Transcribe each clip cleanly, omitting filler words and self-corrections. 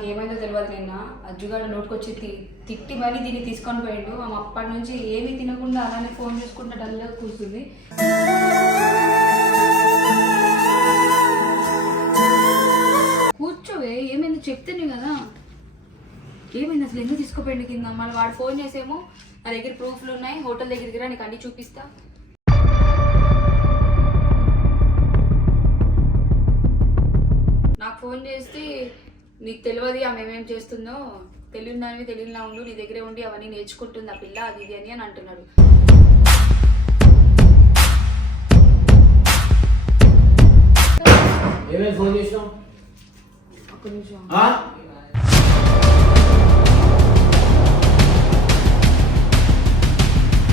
ఏమైందో తెలియదు. నిన్న అజ్జుగాడు నోటుకొచ్చి తిట్టి మరీ దీన్ని తీసుకొని పోయిండు. ఆమె అప్పటి నుంచి ఏమీ తినకుండా అలానే ఫోన్ చూసుకుంటా డల్గా కూర్చుంది. కూర్చోవే, ఏమైంది చెప్తేనే కదా. ఏమైంది అసలు, ఎందుకు తీసుకోపోయింది కింద? మళ్ళీ వాడు ఫోన్ చేసేమో నా దగ్గర ప్రూఫ్లు ఉన్నాయి, హోటల్ దగ్గరికి రా నీకు అన్ని చూపిస్తా. నాకు ఫోన్ చేస్తే నీకు తెలియదు ఆమె ఏమేమి చేస్తుందో, తెలియదానివి తెలియలా ఉండు, నీ దగ్గరే ఉండి అవన్నీ నేర్చుకుంటుంది ఆ పిల్ల, అది ఇది అని అంటున్నాడు. ఫోన్ చేసినావు? ఒక్క నిమిషం.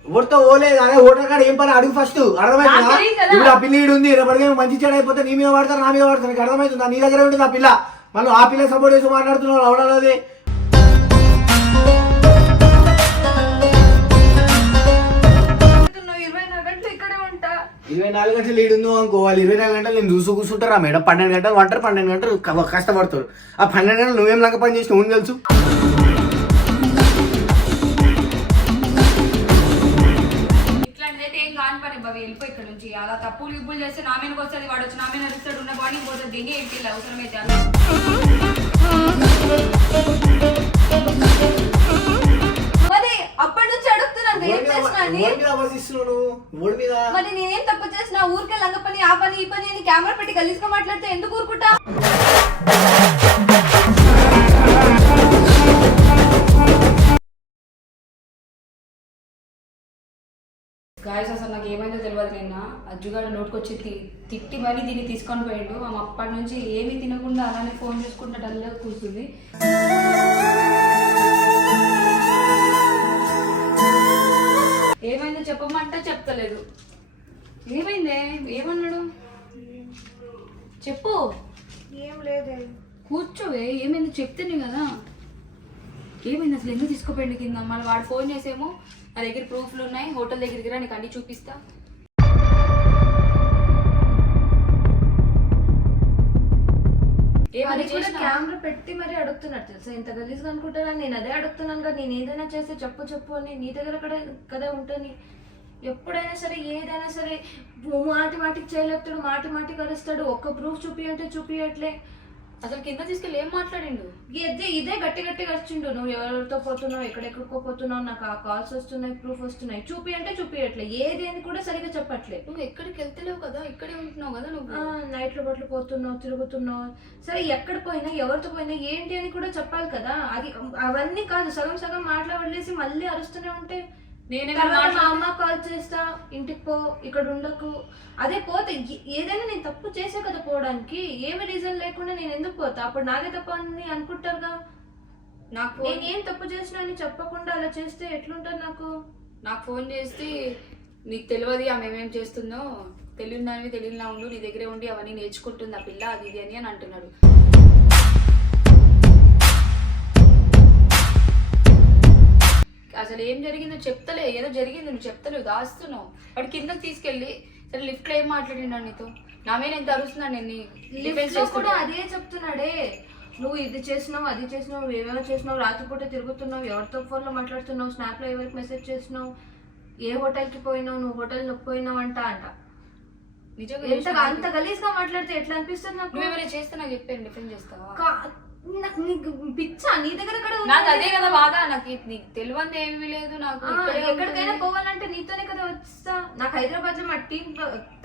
ఎవరితో ఓలేదు అదే హోటల్ కాడ ఏం పని అడుగు ఫస్ట్. అర్థమైందా? ఇప్పుడు ఆ పిల్ల ఈడు ఉంది, రేపటిగా మంచి చెడు అయిపోతే నీ మీద పడతారు, నా మీద పడతారు. నీకు అర్థమవుతుందా? నీ దగ్గర ఉంటుంది ఆ పిల్ల, మళ్ళీ ఆ పిల్ల సపోర్ట్ చేసి మాట్లాడుతున్నావు అవడాలది. 24 గంటలు లీడ్ ఉందో అనుకో, వాళ్ళు 24 గంటలు నేను చూసు కూర్చుంటారా మేడం? 12 గంటలు వంటారు, 12 గంటలు కష్టపడతారు. ఆ 12 గంటలు నువ్వేం లంక పని చేసి నువ్వు తెలుసు. ఇట్లాంటిదైతే ఏం కాని పని బాబు, వెళ్ళిపో ఇక్కడ నుంచి. అలా తప్పులు ఇప్పులు చేస్తే నా మీదకి వస్తుంది, వాడు వచ్చి నా మీద అరుస్తాడు, ఉన్న బాడీ పోతుంది. దిగి ఏంటి అవసరమైతే అప్పటి నుంచి అడుగుతున్నాను మరి నేనేం తప్పు చేసిన? ఊరికే లంగ పని ఆ పని ఈ పని అని కెమెరా పెట్టి గలీజ్గా మాట్లాడితే ఎందుకు ఊరుకుంటా? గాయస్ అసలు నాకు ఏమైందో తెలియదు. నిన్న అజ్జుగాడు నోటుకొచ్చి తిట్టి మరీ దీన్ని తీసుకొని పోయిండు. ఆమె అప్పటి నుంచి ఏమీ తినకుండా అలానే ఫోన్ చూసుకుంటా డల్గా కూర్చుంది. ఏమైందో చెప్పమంటే చెప్తలేదు. ఏమైందే? ఏమన్నాడు చెప్పు. ఏం లేదే. కూర్చోవే, ఏమైందో చెప్తేనే కదా. ఏమైంది అసలు, ఎందుకు తీసుకోపోయింది కింద? మళ్ళీ వాడు ఫోన్ చేసేమో నా దగ్గర ప్రూఫ్లు ఉన్నాయి, హోటల్ దగ్గరికి రా నీకు అన్ని చూపిస్తా. కెమెరా పెట్టి మరి అడుగుతున్నారు తెలుసా, ఇంత గలీజ్గా అనుకుంటారా? నేను అదే అడుగుతున్నాను కదా, నేను ఏదైనా చేస్తే చెప్పు చెప్పు అని. నీ దగ్గర కదా ఉంటుంది. ఎప్పుడైనా సరే ఏదైనా సరే మాటికి చేయలేపుతాడు, మాటికి అరుస్తాడు. ఒక్క ప్రూఫ్ చూపి అంటే చూపియట్లే. అసలు కింద తీసుకెళ్ళి ఏం మాట్లాడిండు? ఇదే గట్టిగా వచ్చిండు. నువ్వు ఎవరితో పోతున్నావు, ఎక్కడెక్కడికో పోతున్నావు, నాకు ఆ కాల్స్ వస్తున్నాయి, ప్రూఫ్ వస్తున్నాయి, చూపి అంటే చూపియట్లే. ఏదేని కూడా సరిగా చెప్పట్లే. నువ్వు ఎక్కడికి వెళ్తలేవు కదా, ఇక్కడే ఉంటున్నావు కదా. నువ్వు నైట్లో బట్టలు పోతున్నావు, తిరుగుతున్నావు. సరే ఎక్కడ పోయినా ఎవరితో పోయినా ఏంటి అని కూడా చెప్పాలి కదా. అది అవన్నీ కాదు, సగం మాట్లాడలేసి మళ్ళీ అరుస్తూనే ఉంటే మా అమ్మ కాల్ చేస్తా, ఇంటికి పో, ఇక్కడ ఉండకు. అదే పోతే ఏదైనా నేను తప్పు చేసే కదా పోవడానికి. ఏమి రీజన్ లేకుండా నేను ఎందుకు పోతా? అప్పుడు నాదే తప్ప అని అనుకుంటారుగా. నాకు నేనేం తప్పు చేసినా అని చెప్పకుండా అలా చేస్తే ఎట్లుంటుంది? నాకు ఫోన్ చేస్తే నీకు తెలియదు ఆమె ఏమేమి చేస్తుందో, తెలియదానివి తెలియలా ఉండు, నీ దగ్గరే ఉండి అవన్నీ నేర్చుకుంటుంది ఆ పిల్ల, అది ఇది అని అంటున్నాడు. అసలు ఏం జరిగిందో చెప్తలే. ఏదో జరిగింది నువ్వు చెప్తలేవు, దాస్తున్నావు. వాడు కిందకి తీసుకెళ్ళి సరే లిఫ్ట్లో ఏం మాట్లాడినా నీతో? నా మీద ఎంత అరుస్తున్నాడు. నేను లిఫ్ట్ లో కూడా అదే చెప్తున్నాడే, నువ్వు ఇది చేసినావు, అది చేసినావు, ఏమేమో చేసినావు, రాత్రిపూట తిరుగుతున్నావు, ఎవరితో ఫోన్లో మాట్లాడుతున్నావు, స్నాప్లో ఎవరికి మెసేజ్ చేసినావు, ఏ హోటల్కి పోయినావు, నువ్వు హోటల్ నొప్పిపోయినావు అంట. నిజంగా అంత గలీజ్గా మాట్లాడితే ఎట్లా అనిపిస్తుంది నాకు? నువ్వు ఏమైనా చేస్తే నాకు చెప్పాను, డిఫెండ్ చేస్తావా? నాకు నీకు పిచ్చా? నీ దగ్గర నాకు అదే కదా బాగా. నాకు నీకు తెలియదు ఏమీ లేదు. నాకు ఎక్కడికైనా పోవాలంటే నీతోనే కదా వస్తా. నాకు హైదరాబాద్ లో మా టీం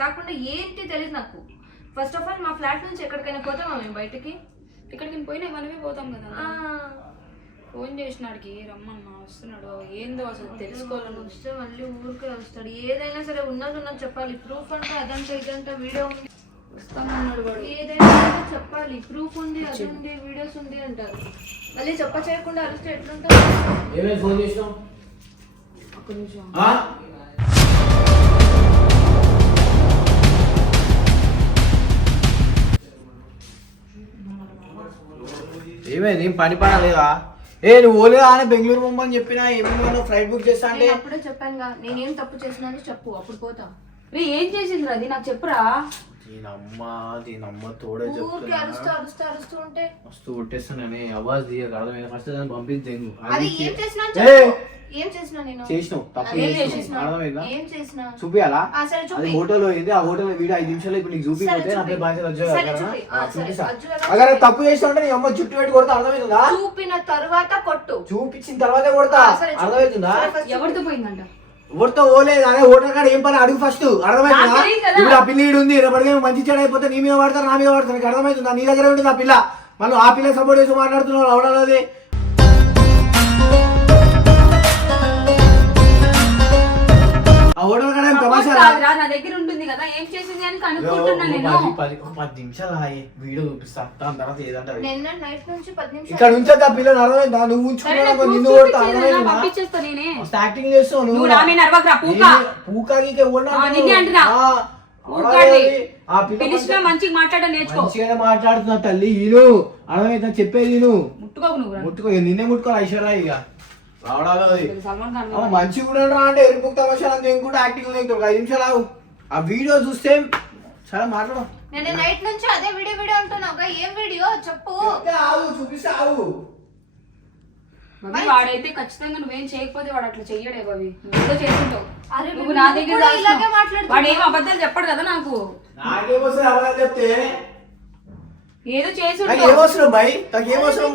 కాకుండా ఏంటి తెలియదు నాకు. ఫస్ట్ ఆఫ్ ఆల్ మా ఫ్లాట్ నుంచి ఎక్కడికైనా పోతామా మేము బయటకి? ఎక్కడికి పోయినా మనమే పోతాం కదా. ఫోన్ చేసినాడికి రమ్మన్నా, వస్తున్నాడు. ఏందో అసలు తెలుసుకోవాలని వస్తే మళ్ళీ ఊరికే వస్తాడు. ఏదైనా సరే ఉన్నది చెప్పాలి. ప్రూఫ్ అంటే అదంతా ఇదంతా వీడియో ఉంది వస్తామన్నాడు వాడు. ఏదైనా చెప్పాలి. ప్రూఫ్ ఉంది, అది ఉంది, వీడియోస్ ఉంది అంటారు. మళ్ళీ చేయకుండా అరెస్ట్ ఎట్లుంటారు? ఫోన్ చేసినావు? ఒక్క నిమిషం. ఏమైంది? పని లేదా? నువ్వు ఓలేదా అని బెంగళూరు పొమ్మని చెప్పినా ఏమన్నా ఫ్లైట్ బుక్ చేస్తా అంటే? అప్పుడే చెప్పానుగా, నేనేం తప్పు చేసినా చెప్పు, అప్పుడు పోతా. ఏం చేసింది అది నాకు చెప్పురా. దీనమ్మ తోడే ఊరికే అరుస్తూ ఉంటే మస్తు కొట్టేస్తానని అవాజ్ దిగక అర్థమైంది. ఫస్ట్ దాన్ని పంపించేంగు అది ఏం చేసినా చెప్పు. ఏం చేసినా నేను చేసినావు తప్పు ఏం చేసినావు చేసినా? అర్థమైందా? ఏం చేసినా? చూపియాలా? సరే అది చూపి. హోటల్లో అయింది. ఆ హోటల్ వీడియో 5 నిమిషాలు ఇప్పుడు నీకు చూపిపోతే సరే, నా చూపి. పేరు బాధ్యత సరే, చూపి. చూపిస్తా. సరే, అगर తప్పు చేసినా అంటే నీ అమ్మ జుట్టు పెట్టి కొడతా అర్థమవుతుందా? చూపిన తర్వాత కొట్టు. చూపించిన తర్వాతే కొడతా సరే, చూపి. అర్థమవుతుందా? సరే, first చూపి. ఎవరితో పోయిందంట? ఎవరితో ఓలేదు అదే హోటల్ కాడ ఏం పని అడుగు ఫస్ట్ అర్థమవుతుందా? నాకు తెలియదు కదా. ఇప్పుడు ఆ పిల్ల ఈడు ఉంది రేపటికి మంచి చెడు అయిపోతే నీ మీద పడతారు నా మీద పడతారు నీకు అర్థమవుతుందా? నీ దగ్గర ఉంటుంది ఆ పిల్ల మళ్ళీ ఆ పిల్ల సపోర్ట్ చేసి మాట్లాడుతున్నావు అవడాలి. ఆ హోటల్ కాడ ఏం తమాషా కాదురా, నా దగ్గర ఉంటుంది కదా, ఏం చేసింది అని కనుక్కుంటున్నా నేను. 10 నిమిషాలు వీడియో చూపిస్తా దాని తర్వాత ఏదంటారు నిన్న నైట్ నుంచి 10 నిమిషాలు ఇక్కడ ఉంచే ఆ పిల్లని అర్థమైందా? నువ్వు సరే, ఉంచుకున్నా నాకు నిన్ను proof కొడతా చూపించేది అర్థమైందా? నా పంపించేస్తా నేనే. యాక్టింగ్ చేస్తావు నువ్వు రామే నడవకురా, పూకా. పూకాకి నిన్నే అంటున్నా. పూకాడి. పిలిచినా మంచిగా మాట్లాడ నేర్చుకో. మంచిగానే మాట్లాడుతున్నా తల్లి ఈను అర్థమైందా? చెప్పేది నువ్వు ముట్టుకోకు నువ్వు. ముట్టుకో నిన్నే ముట్టుకోవాలి ఐశ్వర్య ఇక రావడాలో అది సల్మాన్ ఖాన్ మంచిగా కూడా రా అంటే ఎరుపుకు తమాషాలు అంత కూడా యాక్టింగ్ లేదు. 5 నిమిషాలు ఆగు. ఆ వీడియో చూస్తే చాలా మాట్లాడు. నిన్న నైట్ నుంచి అదే వీడియో అంటున్నావు. ఏం వీడియో చెప్పు. ఆగు చూపిస్తే ఆగు. బాబీ, వాడైతే ఖచ్చితంగా నువ్వేం చేయకపోతే వాడు అట్లా చెయ్యడే బాబీ. నువ్వు చేస్తుంటావు. అరే, నువ్వు నా దగ్గర కూడా ఇలాగే దాస్తున్నావు. మాట్లాడుతున్నావు. వాడు ఏం అబద్ధాలు చెప్పడు కదా నాకు. నాకేమొస్తుంది అబద్ధాలు చెప్తే ఏదో చేసి నాకేమవసరం భయ్ నాకేమవసరం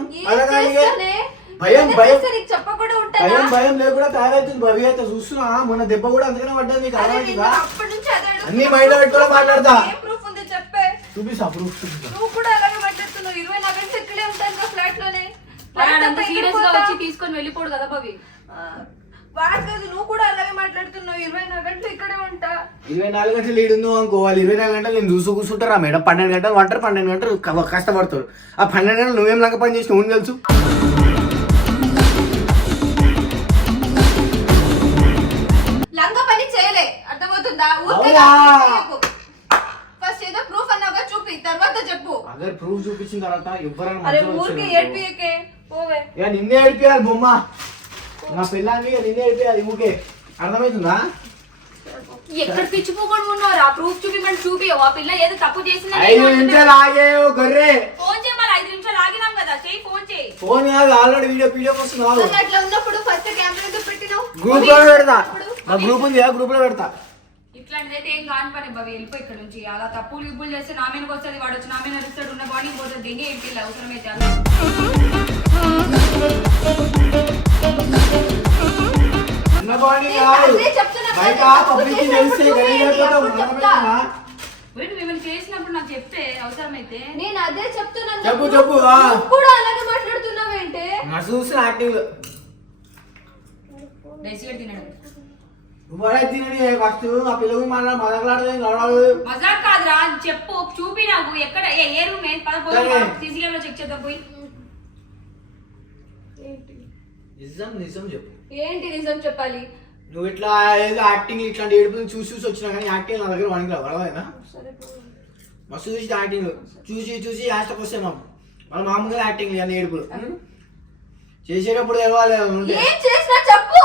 భయం చెప్పకుండా భయం భయం లేకుండా తయారవుతుంది భవి అయితే చూస్తున్నా మొన్న దెబ్బ కూడా అందుకనే పడ్డది నీకు అర్థమవుతుందా? అప్పటి నుంచి అదే అన్ని మైండ్ పెట్టుకుని మాట్లాడతా ఏం ప్రూఫ్ ఉంది చెప్పే. చూపిస్తా ప్రూఫ్ చూపిస్తా. నువ్వు కూడా అలాగే మాట్లాడుతున్నావు. 24 గంటలు ఇక్కడే ఉంటాను ఫ్లాట్ లోనే. అంత సీరియస్ గా వచ్చి తీసుకొని వెళ్ళిపోడు కదా బాబీ. వాడు కాదు, నువ్వు కూడా అలాగే మాట్లాడుతున్నావు. 24 గంటలు ఇక్కడే ఉంటా. 24 గంటలు లీడ్ ఉందో అనుకో వాళ్ళు 24 గంటలు నేను చూస్తూ కూర్చుంటారా మేడం? 12 గంటలు వంటారు 12 గంటలు కష్టపడతారు. ఆ 12 గంటలు నువ్వేం లంక పని చేసి నువ్వు తెలుసు. లంగా పని చేయలే అర్థమవుతుందా? ఫస్ట్ ఏదో ప్రూఫ్ అన్నావుగా చూపి తర్వాత చెప్పు. అదే ప్రూఫ్ చూపించిన తర్వాత ఎవరైనా అరే ఊరికే ఏడ్పియకే పోవే. నిన్నే ఏడిపియాలి బొమ్మ నా పిల్లాన్ని నిన్నే ఏడిపియాలి ఊకే అర్థమవుతుందా? ఎక్కడ పిచ్చిపోకుండా ఉన్నావు? ఆ ప్రూఫ్ చూపిమంటే చూపి. ఆ పిల్ల ఏదో తప్పు చేసిందని 5 నిమిషాలు ఆగే గొర్రె ఫోన్ చేయమని 5 నిమిషాలు ఆగినాం కదా, చెయ్యి ఫోన్ చేయి. ఫోన్ కాదు ఆల్రెడీ వీడియో వస్తున్నావు. అట్లా ఉన్నప్పుడు ఫస్ట్ కెమెరా పెట్టినావు. గ్రూప్ లో పెడతా నా గ్రూప్ ఉంది గ్రూప్ లో పెడతా. ఇట్లాంటిదైతే ఏం కాని పని బాబీ, వెళ్ళిపోయి ఇక్కడ నుంచి. అలా తప్పులు ఇప్పులు చేస్తే నా మీదకి వస్తుంది, వాడు వచ్చి నా మీద అరుస్తాడు, ఉన్న బాడీ పోతుంది. దింగి ఏంటి అవసరమైతే చిన్న బాడీ కాదు బయట పబ్లిక్ తెలిస్తే మిమ్మల్ని చేసినప్పుడు నాకు చెప్తే అవసరమైతే. నేను అదే చెప్తున్నాను. చెప్పు చెప్పు నువ్వు కూడా అలాగే మాట్లాడుతున్నావేంటే? నా చూసిన యాక్టింగ్ డెసిగేట్ తినడం నువ్వు తినని ఫస్ట్ ఆ పిల్లలు మాట్లాడదు మజాక్ కాదురా, చెప్పు చూపి నాకు. ఎక్కడ ఏ రూమ్ సీసీ కెమెరా చెక్ చేద్దాం పోయి. నిజం నిజం చెప్పు. ఏంటి నిజం చెప్పాలి? నువ్వు ఇట్లా ఏదో యాక్టింగ్ ఇట్లాంటి ఏడుపులు చూసి చూసి వచ్చినా కానీ యాక్టింగ్ నా దగ్గర వనికి రావు అర్థమైనా? మస్తు చూసి యాక్టింగ్ చూసి చూసి యాస్టకు వస్తే మన మామూలుగా యాక్టింగ్ అని ఏడుపులు చేసేటప్పుడు తెలవాలి. ఏం చేసినా చెప్పు.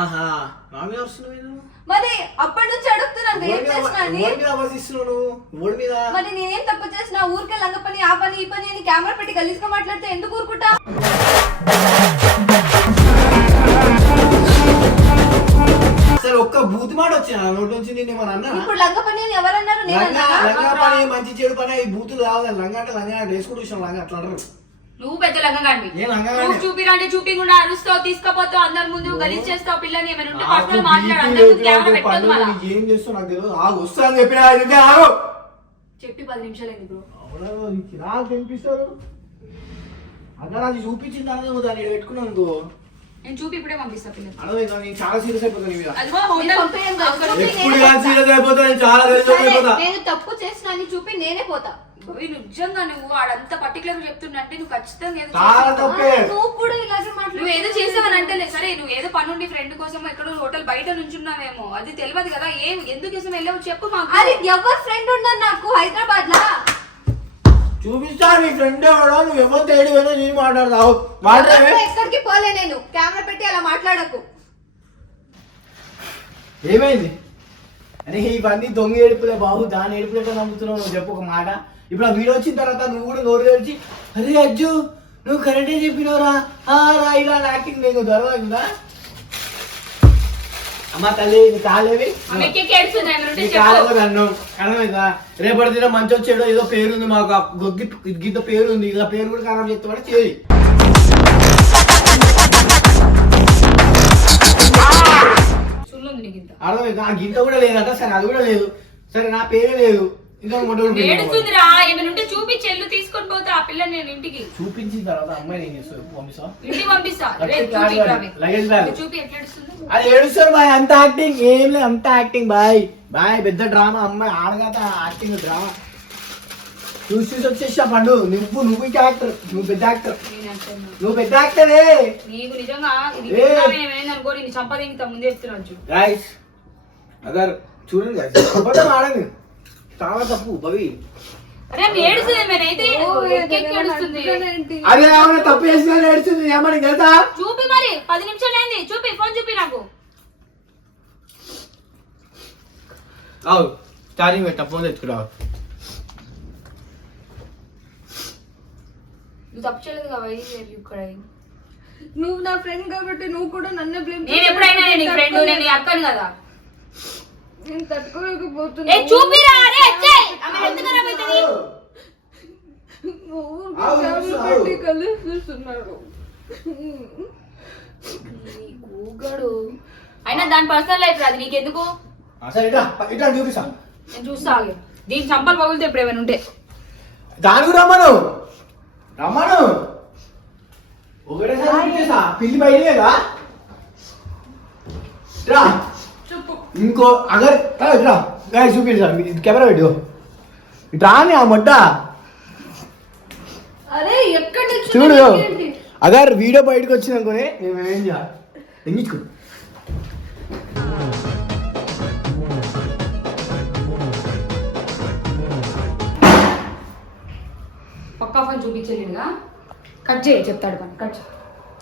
ఆహా మామీ వస్తున్నావు మరి అప్పటి నుంచి అడుగుతున్నాను ఏం చేసినా అని. ఓడి మీద మరి నేనేం తప్పు చేసినా? ఊరికే లంగ పని ఆ పని ఈ పని అని కెమెరా పెట్టి గలీజ్గా మాట్లాడితే ఎందుకు ఊరుకుంటా? అసలు ఒక్క బూత్ మాట వచ్చిన నోటి నుంచి నేను ఏమన్నా అన్నా? ఇప్పుడు లంగ పని అని ఎవరన్నారు? లంగా పని మంచి చెడు పని ఈ బూతులు కావాలి. లంగా అంటే లంగా వేసుకుంటూ చూసాం లంగా అట్లా అంటారు. నువ్వు పెద్ద లంగగాడివి. ఏ లంగా చూపిరంటే చూపించకుండా అరుస్తావు, తీసుకపోతావు, అందరి ముందు గలీజ్ చేస్తావు. పిల్లని ఏమైనా ఉంటే పర్సనల్ మాట్లాడు, అందరి ముందు కెమెరా పెట్టొద్దు. మళ్ళా ఏం చేస్తావు నాకు తెలియదు. వస్తా అని చెప్పిన ఆగు చెప్పి 10 నిమిషాలు అయింది బ్రో. నాకు కనిపిస్తారు అక్కడ అది చూపించిన తర్వాత నువ్వు దాన్ని పెట్టుకున్నావు అనుకో నేను చూపి ఇప్పుడే పంపిస్తా పిల్లలు. అర్థమైందా? నేను చాలా సీరియస్ అయిపోతాను మీద. అదిగో హోటల్ ఎప్పుడు సీరియస్ అయిపోతా నేను చాలా సీరియస్ అయిపోతా. నేను తప్పు చేసినా అని చూపి నేనే పోతా. నిజంగా నువ్వు వాడంతా పర్టికులర్ చెప్తున్నంటే నువ్వు ఖచ్చితంగా ఏదో చాలా తప్పే. నువ్వు కూడా ఇలాగే నువ్వు ఏదో చేసావని అంటే సరే, నువ్వు ఏదో పనుండి ఫ్రెండ్ కోసం ఎక్కడో హోటల్ బయట నుంచున్నావేమో, అది తెలియదు కదా. ఎందుకు కోసం వెళ్ళావు చెప్పు మాకు. అది ఎవరు ఫ్రెండ్ ఉన్నారు నాకు హైదరాబాద్ లా? చూపిస్తా నీ ఫ్రెండ్ ఎవడో నువ్వు ఎవరు తేడి పోయినా నేను మాట్లాడతావు. మాట్లాడే ఎక్కడికి పోలే నేను. కెమెరా పెట్టి అలా మాట్లాడకు. ఏమైంది అరే ఇవన్నీ దొంగ ఏడుపులే బాబు, దాని ఏడుపులే నమ్ముతున్నావు నువ్వు చెప్పు ఒక మాట. ఇప్పుడు ఆ వీడియో వచ్చిన తర్వాత నువ్వు కూడా నోరు తెరిచి అరే అజ్జు నువ్వు కరెక్టే చెప్పినవరా రా ఇలా యాక్టింగ్ నేను దొరకదా అమ్మ తల్లి నీ కాలేవి అన్నం అర్థమైందా? రేపటి దిన మంచి వచ్చేదో ఏదో పేరు ఉంది మాకు గొగ్గి గీత పేరు ఉంది, ఇక పేరు కూడా ఖరాబ్ చేస్తామని చేయి. అర్థమైందా? ఆ గింత కూడా లేదట, సరే అది కూడా లేదు, సరే నా పేరే లేదు, ఇంకా చూపించి తీసుకొని పోతా ఆ పిల్ల నేను ఇంటికి. చూపించిన తర్వాత అమ్మాయి ఏం చేస్తారు? పంపిస్తా. అది ఏడుస్తారు బాయ్, అంత యాక్టింగ్ ఏం లేదు, అంత యాక్టింగ్ బాయ్ బాయ్, పెద్ద డ్రామా అమ్మాయి ఆడగాత యాక్టింగ్ డ్రామా చూసి వచ్చేసా పండు. నువ్వు ఇంకా యాక్టర్, నువ్వు పెద్ద యాక్టర్, నువ్వు పెద్ద యాక్టరే. నీకు నిజంగా సంపాదించుతా ముందే చెప్తున్నాను. గైస్ అగర్ చూడండి గైస్, అబద్ధం ఆడండి, చాలా తప్పు భవి. అదే ఏమైనా తప్పు చేసినా ఏడుస్తుంది ఏమని కదా. చూపి మరి 10 నిమిషాలు అయింది, చూపి ఫోన్ చూపి నాకు. ఛార్జింగ్ పెట్టా, ఫోన్ తెచ్చుకురావు. నువ్వు తప్పు చేయలేదు కదా, నువ్వు నా ఫ్రెండ్ కాబట్టి నువ్వు కూడా నన్నే బ్లేమ్. నేను ఎప్పుడైనా నీ ఫ్రెండ్, నేను నీ అక్కను కదా. నేను తట్టుకోలేకపోతున్నా. చూపిరా అరే అచ్చయ్ ఆమె హెల్త్ ఖరాబ్ అవుతది. చూస్తున్నాడు కూగడు. అయినా దాని పర్సనల్ లైఫ్ రాదు నీకెందుకు? చూపిస్తా, నేను చూస్తా. దీని చంపలు పగులుతే ఇప్పుడు ఏమైనా ఉంటే దానికి రమ్మను రమ్మను ఒకటేసారి పిల్లి బయలుదేరా. ఇంకో అగర్ చూపించా కెమెరా పెట్టు ఇట్రా అని ఆ మొట్ట చూడు. అగర్ వీడియో బయటకు వచ్చింది అనుకునే మేమేం చేయాలి తెంగించుకో. పక్కా ఫోన్ చూపించలేడుగా, కట్ చేయి చెప్తాడు పని, కట్ చేయి.